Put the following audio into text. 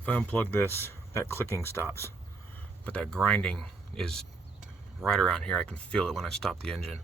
If I unplug this, that clicking stops, but that grinding is right around here. I can feel it when I stop the engine.